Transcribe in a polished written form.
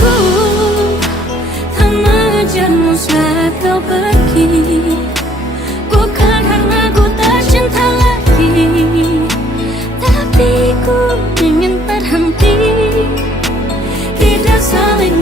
Aku tak mengejarmu saat kau pergi, bukan karena ku tak cinta lagi, tapi ku ingin berhenti, tidak saling